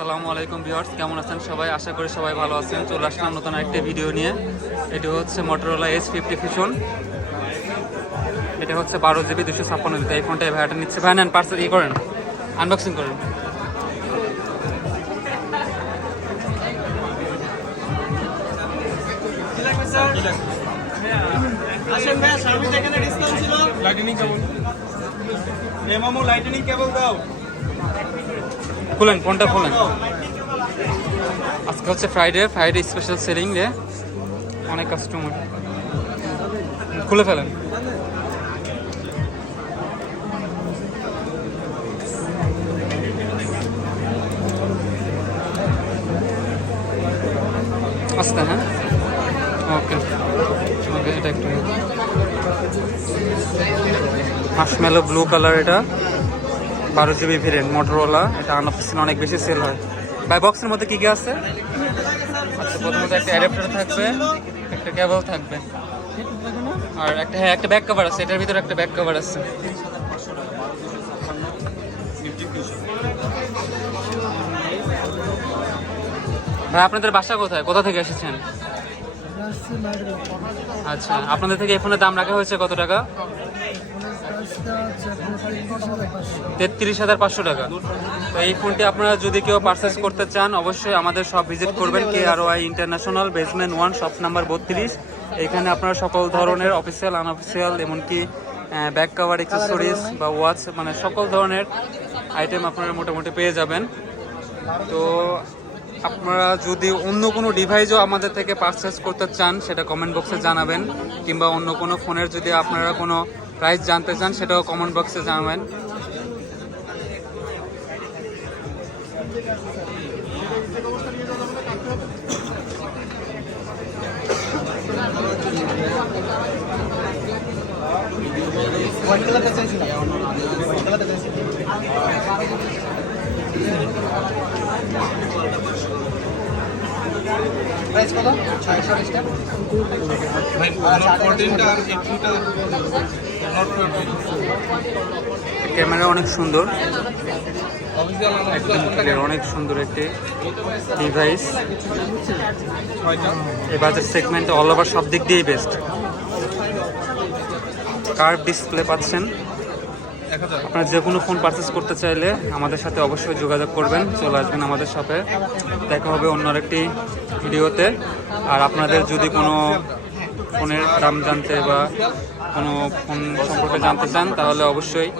আসসালামু আলাইকুম ভিউয়ার্স, কেমন আছেন সবাই? আশা করি সবাই ভালো আছেন। চলে আসলাম নতুন একটা ভিডিও নিয়ে। এটি হচ্ছে Motorola H50 Fusion। এটা হচ্ছে 12GB 256GB। এই ফোনটা ভাইয়াটা নিচ্ছে। ভাই নেন, পার্সেল করেন, আনবক্সিং করেন। খুলেন ফোনটা, খুলেন। আজকে হচ্ছে ফ্রাইডে স্পেশাল সেলিং ডে। অনেক কাস্টমার, খুলে ফেলেন। আস্তে, হ্যাঁ, ওকে ওকে। এটা একটু মার্শমেলো ব্লু কালার, এটা 12GB ভেরিয়েন্ট Motorola। এটা আনঅফিসিয়াল অনেক বেশি সেল হয়। ভাই বক্সের মধ্যে কি কি আছে? আচ্ছা, প্রথমত একটা অ্যাডাপ্টার থাকবে, একটা কেবল থাকবে, আর একটা ব্যাক কভার আছে। এটার ভিতরে একটা ব্যাক কভার আছে। ভাই আপনাদের বাসা কোথায়, কোথা থেকে এসেছেন? আচ্ছা, আপনাদের থেকে এই ফোনের দাম রাখা হয়েছে কত টাকা? 33,500 টাকা। তো এই ফোনটি আপনারা যদি কেউ পারচেস করতে চান, অবশ্যই আমাদের শপ ভিজিট করবেন। KRY international, basement 1, shop number 32। এখানে আপনারা সকল ধরনের অফিসিয়াল, আনঅফিসিয়াল, এমনকি ব্যাক কভার, অ্যাক্সেসরিজ বা ওয়াচ, মানে সকল ধরনের আইটেম আপনারা মোটামুটি পেয়ে যাবেন। তো আপনারা যদি অন্য কোনো ডিভাইসও আমাদের থেকে পারচেস করতে চান, সেটা কমেন্ট বক্সে জানাবেন। কিংবা অন্য কোনো ফোনের যদি আপনারা কোনো প্রাইস জানতে চান, সেটাও কমেন্ট বক্সে জানাবেন। প্রাইস কত? 600 টাকা। ভাই নোট 14টা আর 18টা নোট 14। ক্যামেরা অনেক সুন্দর, একদম ক্লিয়ার, অনেক সুন্দর একটি ডিভাইস। এই বাজেট সেগমেন্টে অল ওভার সব দিক দিয়েই বেস্ট। কার্ভ ডিসপ্লে পাচ্ছেন। আপনারা যে কোনো ফোন পারচেস করতে চাইলে আমাদের সাথে অবশ্যই যোগাযোগ করবেন, চলে আসবেন আমাদের শপে। দেখা হবে অন্য আরেকটি ভিডিওতে। আর আপনাদের যদি কোনো ফোনের দাম জানতে বা কোনো ফোন সম্পর্কে জানতে চান, তাহলে অবশ্যই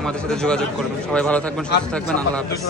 আমাদের সাথে যোগাযোগ করবেন। সবাই ভালো থাকবেন, সুস্থ থাকবেন। আল্লাহ হাফেজ।